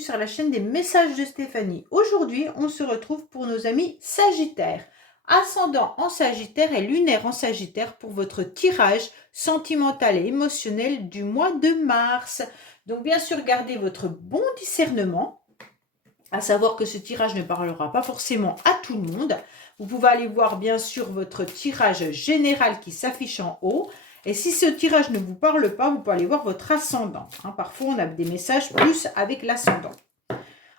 sur la chaîne des messages de Stéphanie. Aujourd'hui, on se retrouve pour nos amis Sagittaires. Ascendant en Sagittaire et lunaire en Sagittaire pour votre tirage sentimental et émotionnel du mois de mars. Donc bien sûr, gardez votre bon discernement, à savoir que ce tirage ne parlera pas forcément à tout le monde. Vous pouvez aller voir bien sûr votre tirage général qui s'affiche en haut. Et si ce tirage ne vous parle pas, vous pouvez aller voir votre ascendant. Parfois, on a des messages plus avec l'ascendant.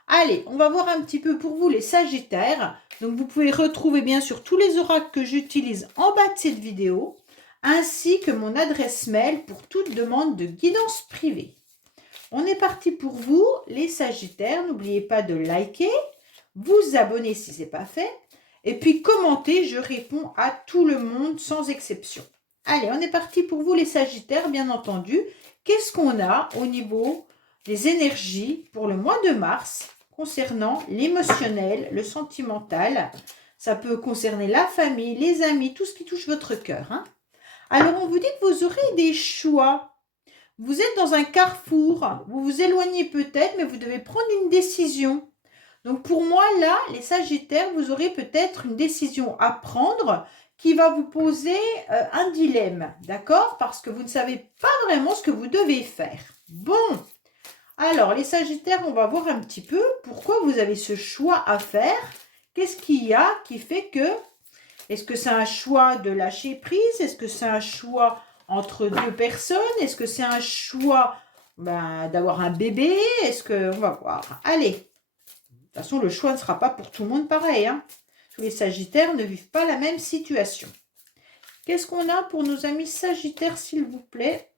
Allez, on va voir un petit peu pour vous les Sagittaires. Donc, vous pouvez retrouver bien sûr tous les oracles que j'utilise en bas de cette vidéo, ainsi que mon adresse mail pour toute demande de guidance privée. On est parti pour vous, les Sagittaires. N'oubliez pas de liker, vous abonner si ce n'est pas fait, et puis commenter. Je réponds à tout le monde sans exception. Allez, on est parti pour vous les Sagittaires, bien entendu. Qu'est-ce qu'on a au niveau des énergies pour le mois de mars concernant l'émotionnel, le sentimental? Ça peut concerner la famille, les amis, tout ce qui touche votre cœur. Alors, on vous dit que vous aurez des choix. Vous êtes dans un carrefour, vous vous éloignez peut-être, mais vous devez prendre une décision. Donc, pour moi, là, les Sagittaires, vous aurez peut-être une décision à prendre qui va vous poser un dilemme, d'accord? Parce que vous ne savez pas vraiment ce que vous devez faire. Bon, alors les Sagittaires, on va voir un petit peu pourquoi vous avez ce choix à faire. Qu'est-ce qu'il y a qui fait que... Est-ce que c'est un choix de lâcher prise? Est-ce que c'est un choix entre deux personnes? Est-ce que c'est un choix d'avoir un bébé? Est-ce que... On va voir. Allez. De toute façon, le choix ne sera pas pour tout le monde pareil, Tous les Sagittaires ne vivent pas la même situation. Qu'est-ce qu'on a pour nos amis Sagittaires, s'il vous plaît?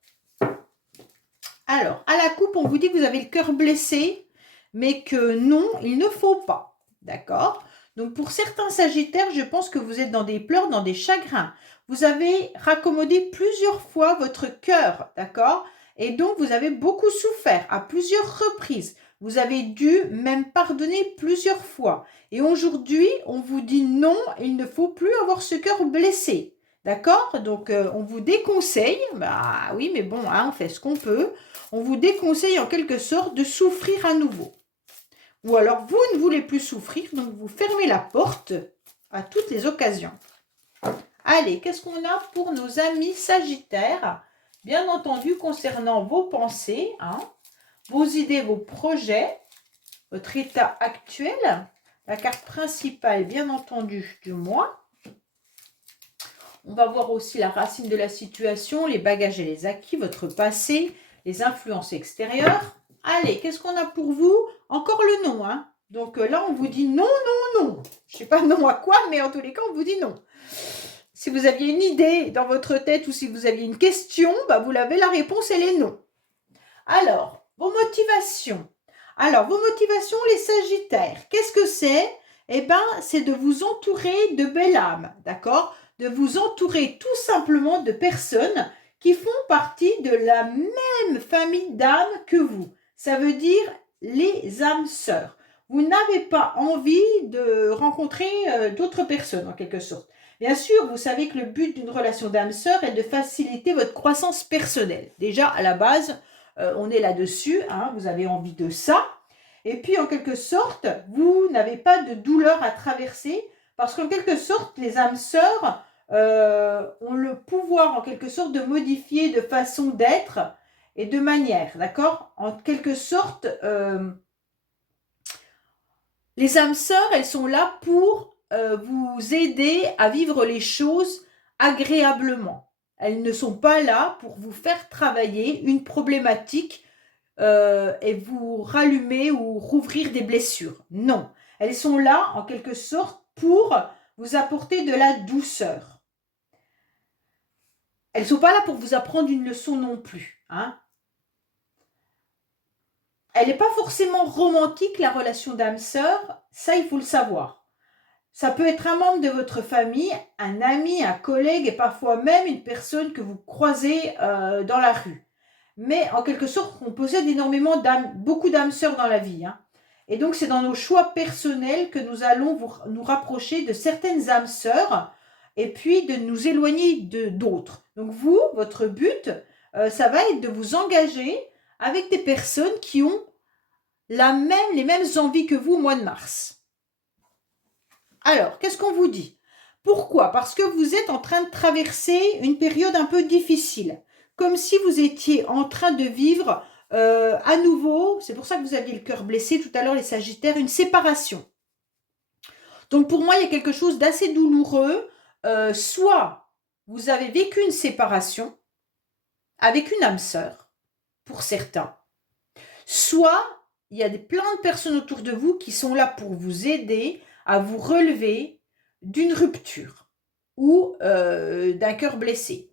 Alors, à la coupe, on vous dit que vous avez le cœur blessé, mais que non, il ne faut pas. D'accord? Donc, pour certains Sagittaires, je pense que vous êtes dans des pleurs, dans des chagrins. Vous avez raccommodé plusieurs fois votre cœur, d'accord? Et donc, vous avez beaucoup souffert à plusieurs reprises. Vous avez dû même pardonner plusieurs fois. Et aujourd'hui, on vous dit non, il ne faut plus avoir ce cœur blessé. D'accord? Donc, on vous déconseille. Bah oui, mais bon, on fait ce qu'on peut. On vous déconseille en quelque sorte de souffrir à nouveau. Ou alors, vous ne voulez plus souffrir, donc vous fermez la porte à toutes les occasions. Allez, qu'est-ce qu'on a pour nos amis Sagittaires? Bien entendu, concernant vos pensées, vos idées, vos projets, votre état actuel, la carte principale, bien entendu, du mois. On va voir aussi la racine de la situation, les bagages et les acquis, votre passé, les influences extérieures. Allez, qu'est-ce qu'on a pour vous? Encore le non, Donc là, on vous dit non, non, non. Je ne sais pas non à quoi, mais en tous les cas, on vous dit non. Si vous aviez une idée dans votre tête ou si vous aviez une question, vous l'avez, la réponse, elle est non. Alors, vos motivations. Alors, vos motivations, les Sagittaires, qu'est-ce que c'est? Eh bien, c'est de vous entourer de belles âmes, d'accord? De vous entourer tout simplement de personnes qui font partie de la même famille d'âmes que vous. Ça veut dire les âmes sœurs. Vous n'avez pas envie de rencontrer d'autres personnes, en quelque sorte. Bien sûr, vous savez que le but d'une relation d'âme sœur est de faciliter votre croissance personnelle. Déjà, à la base, on est là-dessus, vous avez envie de ça. Et puis, en quelque sorte, vous n'avez pas de douleur à traverser parce qu'en quelque sorte, les âmes sœurs ont le pouvoir, en quelque sorte, de modifier de façon d'être et de manière, d'accord? En quelque sorte, les âmes sœurs, elles sont là pour vous aider à vivre les choses agréablement. Elles ne sont pas là pour vous faire travailler une problématique et vous rallumer ou rouvrir des blessures. Non, elles sont là en quelque sorte pour vous apporter de la douceur. Elles ne sont pas là pour vous apprendre une leçon non plus. Elle n'est pas forcément romantique, la relation d'âme-sœur, ça il faut le savoir. Ça peut être un membre de votre famille, un ami, un collègue et parfois même une personne que vous croisez dans la rue. Mais en quelque sorte, on possède énormément beaucoup d'âmes sœurs dans la vie. Et donc, c'est dans nos choix personnels que nous allons nous rapprocher de certaines âmes sœurs et puis de nous éloigner d'autres. Donc, vous, votre but, ça va être de vous engager avec des personnes qui ont les mêmes envies que vous au mois de mars. Alors, qu'est-ce qu'on vous dit? Pourquoi? Parce que vous êtes en train de traverser une période un peu difficile. Comme si vous étiez en train de vivre à nouveau, c'est pour ça que vous aviez le cœur blessé tout à l'heure, les Sagittaires, une séparation. Donc pour moi, il y a quelque chose d'assez douloureux. Soit vous avez vécu une séparation avec une âme sœur, pour certains. Soit il y a plein de personnes autour de vous qui sont là pour vous aider à vous relever d'une rupture ou d'un cœur blessé.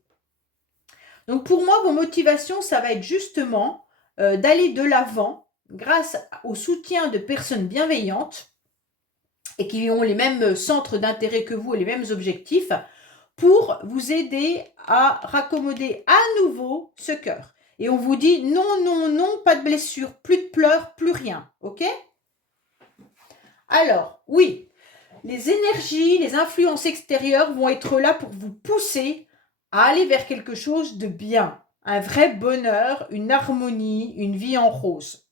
Donc pour moi, vos motivations, ça va être justement d'aller de l'avant grâce au soutien de personnes bienveillantes et qui ont les mêmes centres d'intérêt que vous et les mêmes objectifs pour vous aider à raccommoder à nouveau ce cœur. Et on vous dit non, non, non, pas de blessure, plus de pleurs, plus rien. Ok? Alors, oui, les énergies, les influences extérieures vont être là pour vous pousser à aller vers quelque chose de bien, un vrai bonheur, une harmonie, une vie en rose.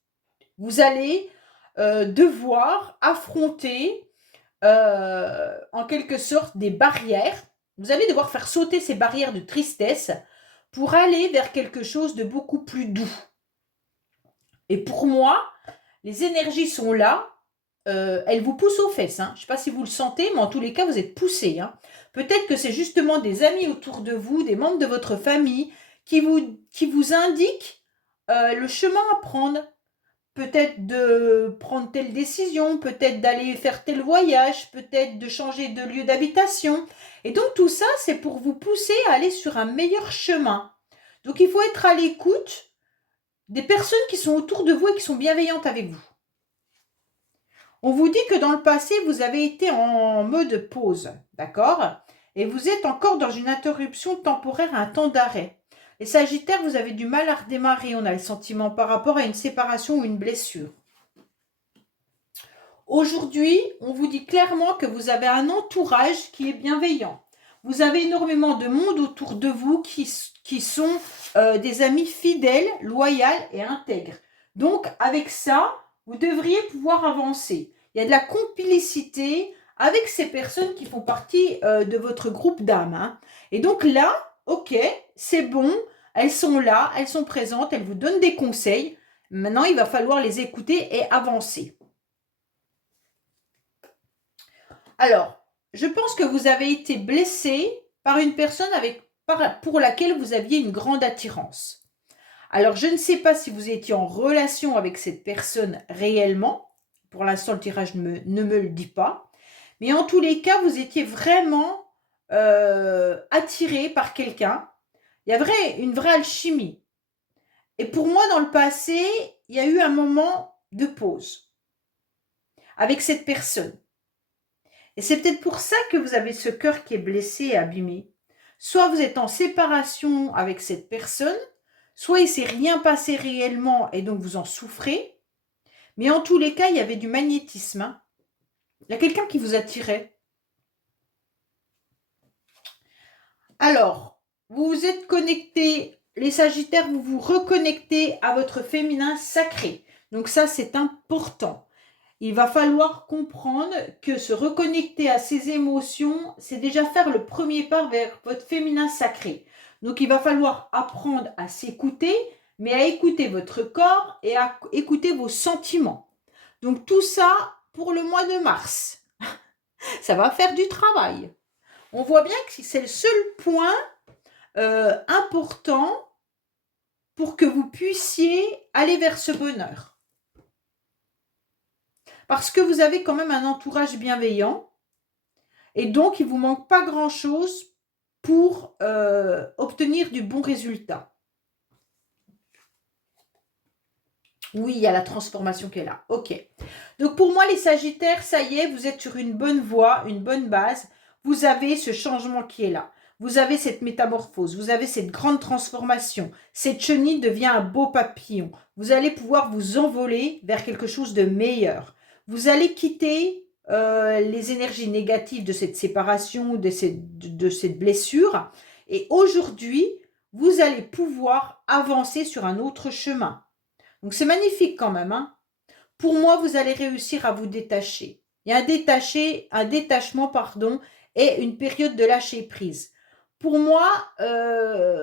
Vous allez devoir affronter en quelque sorte des barrières. Vous allez devoir faire sauter ces barrières de tristesse pour aller vers quelque chose de beaucoup plus doux. Et pour moi, les énergies sont là. Elles vous poussent aux fesses. Hein. Je ne sais pas si vous le sentez, mais en tous les cas, vous êtes poussés. Hein. Peut-être que c'est justement des amis autour de vous, des membres de votre famille, qui vous indiquent le chemin à prendre. Peut-être de prendre telle décision, peut-être d'aller faire tel voyage, peut-être de changer de lieu d'habitation. Et donc tout ça, c'est pour vous pousser à aller sur un meilleur chemin. Donc il faut être à l'écoute des personnes qui sont autour de vous et qui sont bienveillantes avec vous. On vous dit que dans le passé, vous avez été en mode pause, d'accord? Et vous êtes encore dans une interruption temporaire, un temps d'arrêt. Les Sagittaires, vous avez du mal à redémarrer, on a le sentiment, par rapport à une séparation ou une blessure. Aujourd'hui, on vous dit clairement que vous avez un entourage qui est bienveillant. Vous avez énormément de monde autour de vous qui sont des amis fidèles, loyaux et intègres. Donc, avec ça, vous devriez pouvoir avancer. Il y a de la complicité avec ces personnes qui font partie de votre groupe d'âmes. Hein. Et donc là, ok, c'est bon, elles sont là, elles sont présentes, elles vous donnent des conseils. Maintenant, il va falloir les écouter et avancer. Alors, je pense que vous avez été blessé par une personne pour laquelle vous aviez une grande attirance. Alors, je ne sais pas si vous étiez en relation avec cette personne réellement. Pour l'instant, le tirage ne me le dit pas. Mais en tous les cas, vous étiez vraiment attiré par quelqu'un. Il y avait une vraie alchimie. Et pour moi, dans le passé, il y a eu un moment de pause avec cette personne. Et c'est peut-être pour ça que vous avez ce cœur qui est blessé et abîmé. Soit vous êtes en séparation avec cette personne, soit il ne s'est rien passé réellement et donc vous en souffrez. Mais en tous les cas, il y avait du magnétisme. Hein. Il y a quelqu'un qui vous attirait. Alors, vous vous êtes connectés, les Sagittaires, vous vous reconnectez à votre féminin sacré. Donc ça, c'est important. Il va falloir comprendre que se reconnecter à ses émotions, c'est déjà faire le premier pas vers votre féminin sacré. Donc, il va falloir apprendre à s'écouter, mais à écouter votre corps et à écouter vos sentiments. Donc, tout ça pour le mois de mars. Ça va faire du travail. On voit bien que c'est le seul point important pour que vous puissiez aller vers ce bonheur. Parce que vous avez quand même un entourage bienveillant et donc il ne vous manque pas grand-chose pour obtenir du bon résultat. Oui, il y a la transformation qui est là. Ok. Donc pour moi, les Sagittaires, ça y est, vous êtes sur une bonne voie, une bonne base. Vous avez ce changement qui est là. Vous avez cette métamorphose, vous avez cette grande transformation. Cette chenille devient un beau papillon. Vous allez pouvoir vous envoler vers quelque chose de meilleur. Vous allez quitter les énergies négatives de cette séparation, de cette blessure. Et aujourd'hui, vous allez pouvoir avancer sur un autre chemin. Donc c'est magnifique quand même. Hein. pour moi, vous allez réussir à vous détacher. Il y a un détachement, pardon, et une période de lâcher prise. Pour moi,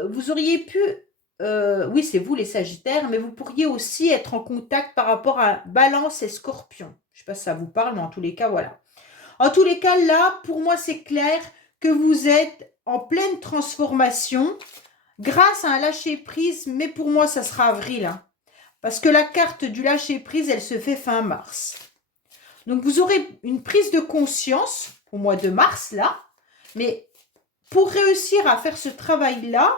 vous auriez pu, oui, c'est vous les Sagittaires, mais vous pourriez aussi être en contact par rapport à Balance et Scorpion. Je ne sais pas si ça vous parle, mais en tous les cas, voilà. En tous les cas, là, pour moi, c'est clair que vous êtes en pleine transformation grâce à un lâcher-prise, mais pour moi, ça sera avril. Hein, parce que la carte du lâcher-prise, elle se fait fin mars. Donc, vous aurez une prise de conscience au mois de mars, là. Mais pour réussir à faire ce travail-là,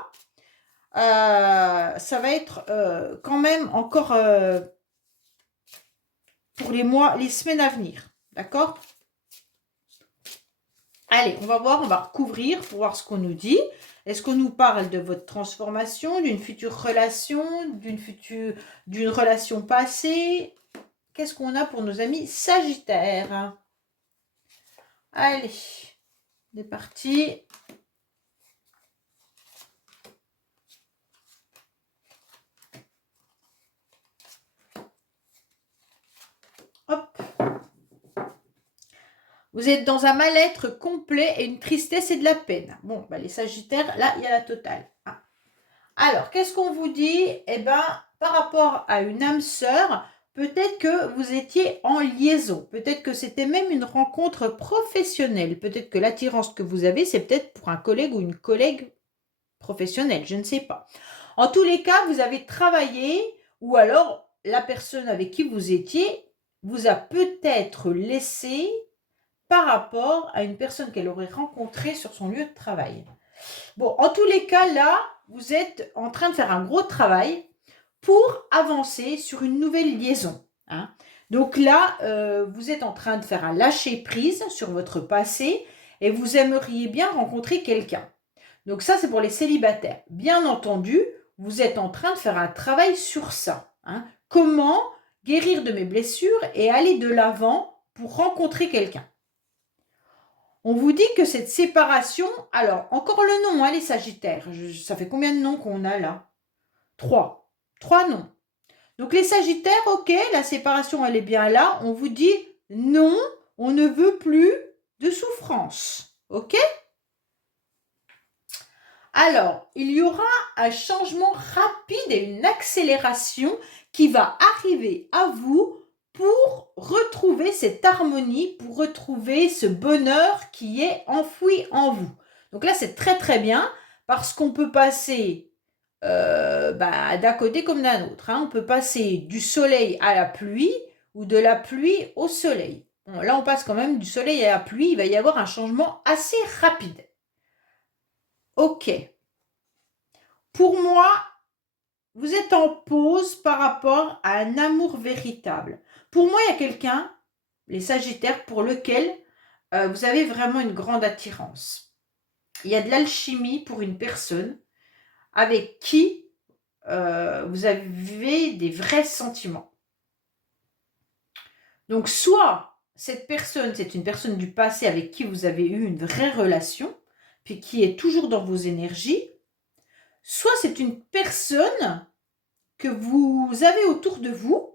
ça va être quand même encore pour les semaines à venir. D'accord? Allez, on va voir, on va recouvrir pour voir ce qu'on nous dit. Est-ce qu'on nous parle de votre transformation, d'une future relation, d'une relation passée? Qu'est-ce qu'on a pour nos amis Sagittaires? Allez, c'est parti. Hop. Vous êtes dans un mal-être complet et une tristesse et de la peine. Bon, bah les Sagittaires, là, il y a la totale. Ah. Alors, qu'est-ce qu'on vous dit? Eh bien, par rapport à une âme sœur, peut-être que vous étiez en liaison. Peut-être que c'était même une rencontre professionnelle. Peut-être que l'attirance que vous avez, c'est peut-être pour un collègue ou une collègue professionnelle. Je ne sais pas. En tous les cas, vous avez travaillé ou alors la personne avec qui vous étiez vous a peut-être laissé par rapport à une personne qu'elle aurait rencontrée sur son lieu de travail. Bon, en tous les cas, là, vous êtes en train de faire un gros travail pour avancer sur une nouvelle liaison. Hein. Donc là, vous êtes en train de faire un lâcher-prise sur votre passé et vous aimeriez bien rencontrer quelqu'un. Donc ça, c'est pour les célibataires. Bien entendu, vous êtes en train de faire un travail sur ça. Hein. Comment guérir de mes blessures et aller de l'avant pour rencontrer quelqu'un. On vous dit que cette séparation, alors encore le nom, hein, les Sagittaires, ça fait combien de noms qu'on a là? 3. 3 noms. Donc les Sagittaires, ok, la séparation elle est bien là, on vous dit non, on ne veut plus de souffrance, ok? Alors, il y aura un changement rapide et une accélération qui va arriver à vous pour retrouver cette harmonie, pour retrouver ce bonheur qui est enfoui en vous. Donc là, c'est très très bien parce qu'on peut passer d'un côté comme d'un autre. Hein. On peut passer du soleil à la pluie ou de la pluie au soleil. Bon, là, on passe quand même du soleil à la pluie. Il va y avoir un changement assez rapide. Ok. Pour moi, vous êtes en pause par rapport à un amour véritable. Pour moi, il y a quelqu'un, les Sagittaires, pour lequel vous avez vraiment une grande attirance. Il y a de l'alchimie pour une personne avec qui vous avez des vrais sentiments. Donc, soit cette personne, c'est une personne du passé avec qui vous avez eu une vraie relation, puis qui est toujours dans vos énergies, soit c'est une personne que vous avez autour de vous,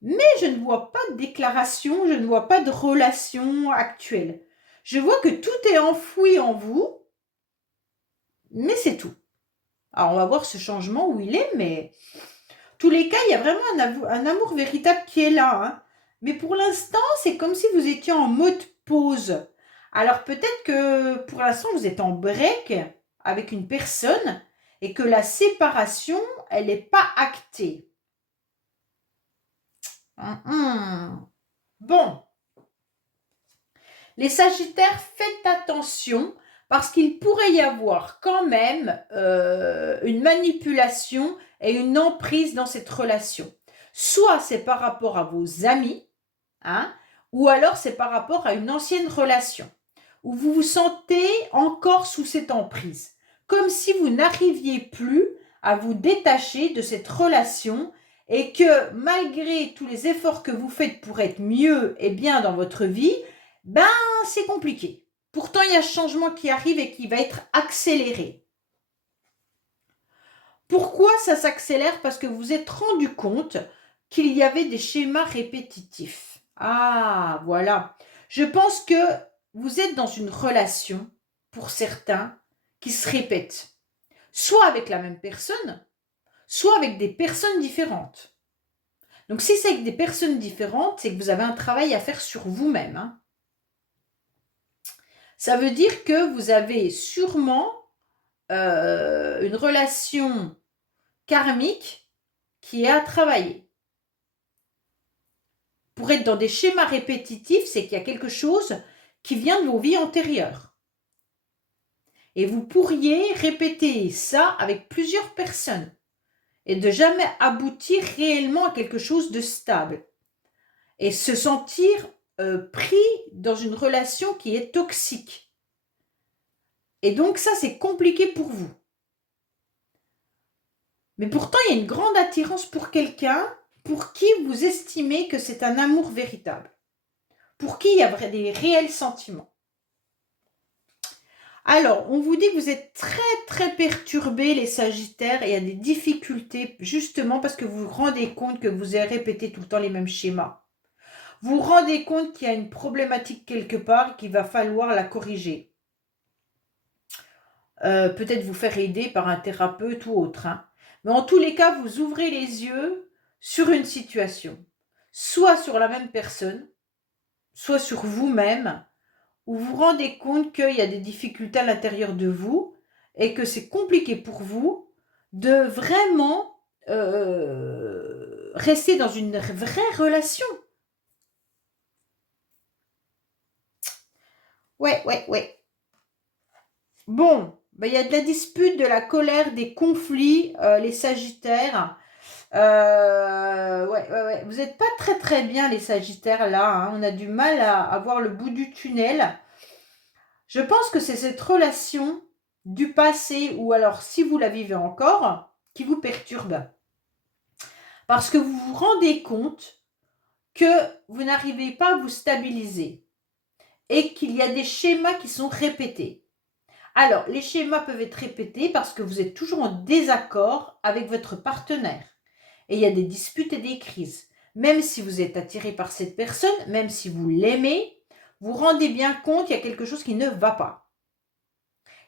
mais je ne vois pas de déclaration, je ne vois pas de relation actuelle. Je vois que tout est enfoui en vous, mais c'est tout. Alors, on va voir ce changement où il est, mais tous les cas, il y a vraiment un amour véritable qui est là. Hein. Mais pour l'instant, c'est comme si vous étiez en mode pause. Alors, peut-être que pour l'instant, vous êtes en break avec une personne et que la séparation, elle n'est pas actée. Bon. Les Sagittaires, faites attention parce qu'il pourrait y avoir quand même une manipulation et une emprise dans cette relation. Soit c'est par rapport à vos amis, hein, ou alors c'est par rapport à une ancienne relation où vous vous sentez encore sous cette emprise. Comme si vous n'arriviez plus à vous détacher de cette relation et que malgré tous les efforts que vous faites pour être mieux et bien dans votre vie, c'est compliqué. Pourtant, il y a ce changement qui arrive et qui va être accéléré. Pourquoi ça s'accélère? Parce que vous vous êtes rendu compte qu'il y avait des schémas répétitifs. Ah, voilà. Je pense que vous êtes dans une relation, pour certains, qui se répète. Soit avec la même personne, soit avec des personnes différentes. Donc si c'est avec des personnes différentes, c'est que vous avez un travail à faire sur vous-même, hein. Ça veut dire que vous avez sûrement une relation karmique qui est à travailler. Pour être dans des schémas répétitifs, c'est qu'il y a quelque chose qui vient de vos vies antérieures. Et vous pourriez répéter ça avec plusieurs personnes et de jamais aboutir réellement à quelque chose de stable. Et se sentir pris dans une relation qui est toxique. Et donc ça, c'est compliqué pour vous. Mais pourtant, il y a une grande attirance pour quelqu'un pour qui vous estimez que c'est un amour véritable. Pour qui il y a des réels sentiments. Alors, on vous dit que vous êtes très très perturbés les Sagittaires et il y a des difficultés justement parce que vous vous rendez compte que vous avez répété tout le temps les mêmes schémas. Vous vous rendez compte qu'il y a une problématique quelque part et qu'il va falloir la corriger. Peut-être vous faire aider par un thérapeute ou autre, hein. Mais en tous les cas, vous ouvrez les yeux sur une situation, soit sur la même personne, soit sur vous-même, où vous vous rendez compte qu'il y a des difficultés à l'intérieur de vous et que c'est compliqué pour vous de vraiment rester dans une vraie relation. Ouais. Bon, ben, il y a de la dispute, de la colère, des conflits, les Sagittaires. Ouais. Vous n'êtes pas très très bien les Sagittaires là, hein. On a du mal à voir le bout du tunnel. Je pense que c'est cette relation du passé, ou alors si vous la vivez encore, qui vous perturbe. Parce que vous vous rendez compte que vous n'arrivez pas à vous stabiliser et qu'il y a des schémas qui sont répétés. Alors, les schémas peuvent être répétés parce que vous êtes toujours en désaccord avec votre partenaire. Et il y a des disputes et des crises. Même si vous êtes attiré par cette personne, même si vous l'aimez, vous vous rendez bien compte qu'il y a quelque chose qui ne va pas.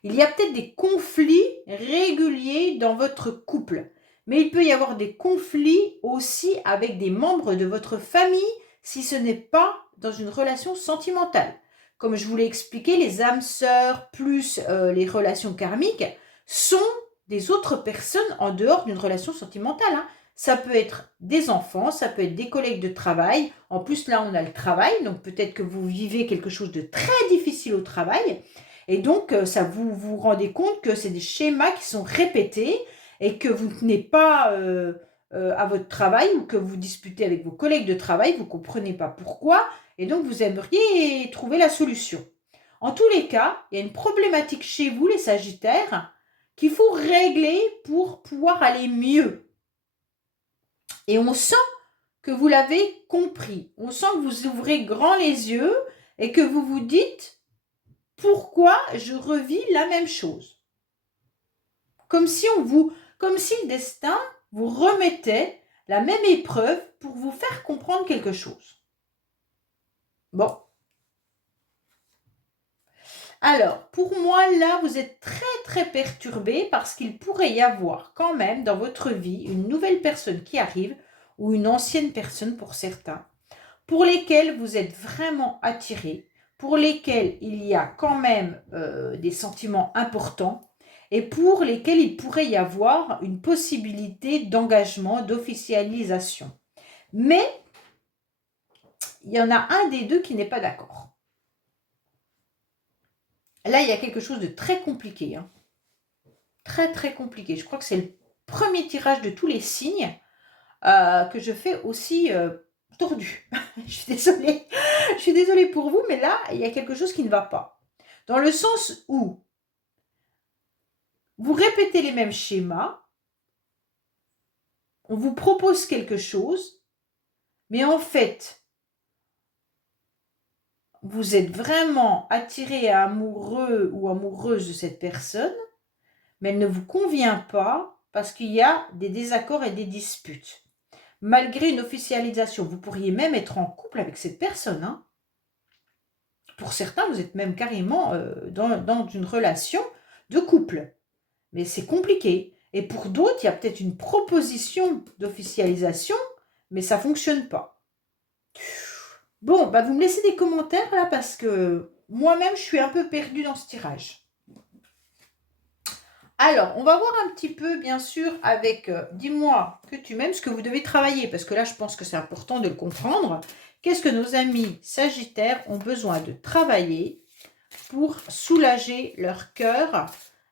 Il y a peut-être des conflits réguliers dans votre couple, mais il peut y avoir des conflits aussi avec des membres de votre famille si ce n'est pas dans une relation sentimentale. Comme je vous l'ai expliqué, les âmes sœurs plus les relations karmiques sont des autres personnes en dehors d'une relation sentimentale, hein. Ça peut être des enfants, ça peut être des collègues de travail. En plus, là, on a le travail, donc peut-être que vous vivez quelque chose de très difficile au travail. Et donc, ça vous vous rendez compte que c'est des schémas qui sont répétés et que vous ne tenez pas à votre travail ou que vous disputez avec vos collègues de travail, vous ne comprenez pas pourquoi, et donc vous aimeriez trouver la solution. En tous les cas, il y a une problématique chez vous, les Sagittaires, qu'il faut régler pour pouvoir aller mieux. Et on sent que vous l'avez compris. On sent que vous ouvrez grand les yeux et que vous vous dites « Pourquoi je revis la même chose ?» Comme si le destin vous remettait la même épreuve pour vous faire comprendre quelque chose. Bon. Alors, pour moi, là, vous êtes très, très perturbé parce qu'il pourrait y avoir quand même dans votre vie une nouvelle personne qui arrive ou une ancienne personne pour certains, pour lesquels vous êtes vraiment attiré, pour lesquels il y a quand même des sentiments importants et pour lesquels il pourrait y avoir une possibilité d'engagement, d'officialisation. Mais il y en a un des deux qui n'est pas d'accord. Là, il y a quelque chose de très compliqué, hein. Très, très compliqué. Je crois que c'est le premier tirage de tous les signes que je fais aussi tordu. Je suis désolée. Je suis désolée pour vous, mais là, il y a quelque chose qui ne va pas. Dans le sens où vous répétez les mêmes schémas, on vous propose quelque chose, mais en fait, vous êtes vraiment attiré et amoureux ou amoureuse de cette personne, mais elle ne vous convient pas parce qu'il y a des désaccords et des disputes. malgré une officialisation. Vous pourriez même être en couple avec cette personne. Hein. Pour certains, vous êtes même carrément dans une relation de couple. Mais c'est compliqué. Et pour d'autres, il y a peut-être une proposition d'officialisation, mais ça ne fonctionne pas. Bon, bah vous me laissez des commentaires là parce que moi-même, je suis un peu perdue dans ce tirage. Alors, on va voir un petit peu, bien sûr, avec dis-moi que tu m'aimes, ce que vous devez travailler, parce que là, je pense que c'est important de le comprendre. Qu'est-ce que nos amis Sagittaires ont besoin de travailler pour soulager leur cœur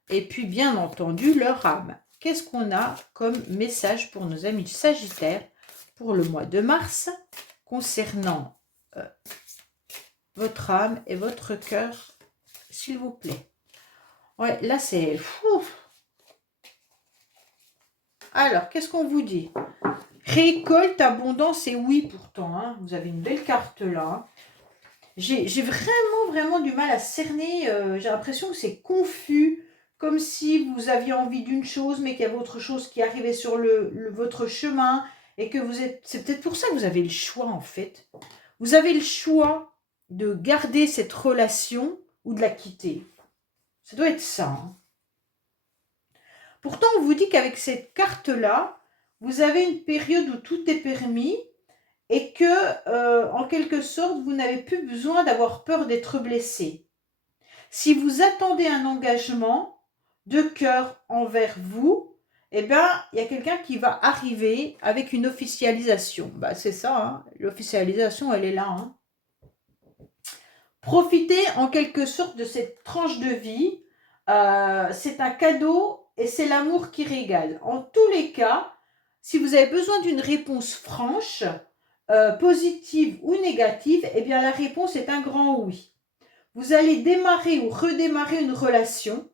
et puis, bien entendu, leur âme? Qu'est-ce qu'on a comme message pour nos amis Sagittaires pour le mois de mars concernant votre âme et votre cœur, s'il vous plaît? Ouais, là, c'est fou. Alors, qu'est-ce qu'on vous dit? Récolte, abondance et oui, pourtant. Hein, vous avez une belle carte là. J'ai vraiment du mal à cerner. J'ai l'impression que c'est confus. Comme si vous aviez envie d'une chose, mais qu'il y avait autre chose qui arrivait sur votre chemin. Et que vous êtes... C'est peut-être pour ça que vous avez le choix, en fait. Vous avez le choix de garder cette relation ou de la quitter. Ça doit être ça. Hein. Pourtant, on vous dit qu'avec cette carte-là, vous avez une période où tout est permis et que, en quelque sorte, vous n'avez plus besoin d'avoir peur d'être blessé. Si vous attendez un engagement de cœur envers vous, eh bien, il y a quelqu'un qui va arriver avec une officialisation. Bah, c'est ça, hein. L'officialisation, elle est là. Hein. Profitez en quelque sorte de cette tranche de vie. C'est un cadeau et c'est l'amour qui régale. En tous les cas, si vous avez besoin d'une réponse franche, positive ou négative, eh bien la réponse est un grand oui. Vous allez démarrer ou redémarrer une relation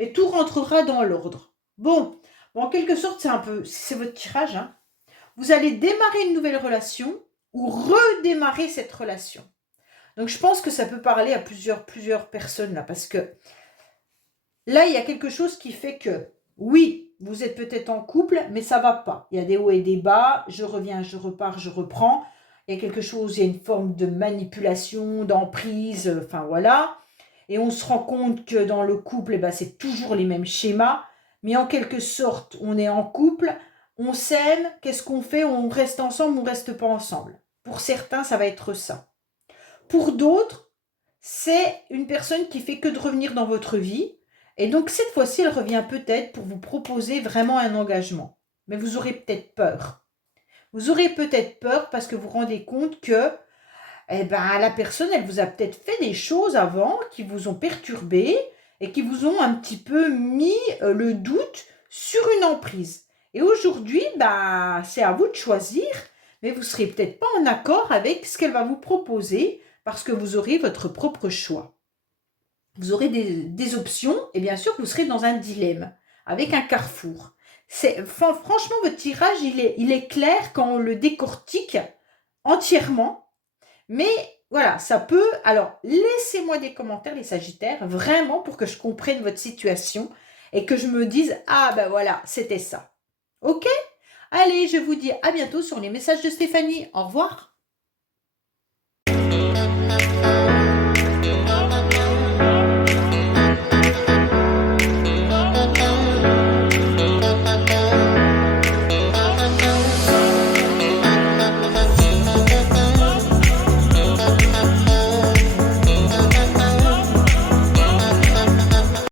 et tout rentrera dans l'ordre. Bon, en quelque sorte, c'est votre tirage. Hein. Vous allez démarrer une nouvelle relation ou redémarrer cette relation. Donc, je pense que ça peut parler à plusieurs personnes là, parce que là, il y a quelque chose qui fait que, oui, vous êtes peut-être en couple, mais ça ne va pas. Il y a des hauts et des bas, je reviens, je repars, je reprends. Il y a quelque chose, il y a une forme de manipulation, d'emprise, enfin voilà. Et on se rend compte que dans le couple, c'est toujours les mêmes schémas. Mais en quelque sorte, on est en couple, on s'aime, qu'est-ce qu'on fait? On reste ensemble, on ne reste pas ensemble. Pour certains, ça va être ça. Pour d'autres, c'est une personne qui fait que de revenir dans votre vie. Et donc, cette fois-ci, elle revient peut-être pour vous proposer vraiment un engagement. Mais vous aurez peut-être peur. Vous aurez peut-être peur parce que vous vous rendez compte que la personne, elle vous a peut-être fait des choses avant qui vous ont perturbé et qui vous ont un petit peu mis le doute sur une emprise. Et aujourd'hui, c'est à vous de choisir, mais vous ne serez peut-être pas en accord avec ce qu'elle va vous proposer parce que vous aurez votre propre choix. Vous aurez des options et bien sûr, vous serez dans un dilemme avec un carrefour. Franchement, votre tirage, il est clair quand on le décortique entièrement. Mais voilà, ça peut... Alors, laissez-moi des commentaires, les Sagittaires, vraiment pour que je comprenne votre situation et que je me dise, ah ben voilà, c'était ça. Ok? Allez, je vous dis à bientôt sur les messages de Stéphanie. Au revoir.